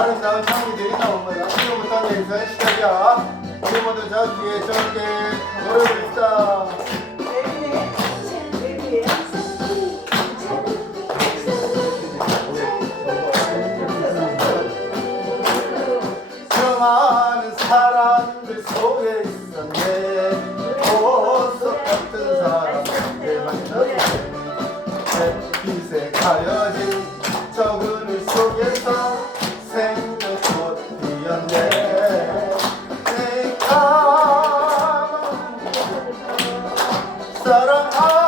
아름다운 창문들이 나온 거야. 지금부터 여기서 시작이야. 지금부터 저 뒤에 저렇게 노래 부르다. 많은 사람들 속에 있었네. 보석 같은 사람들 만났네. 햇빛에 가려진 oh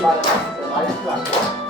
많이 많이 많이 많이 많이 많이 많이 많이 많이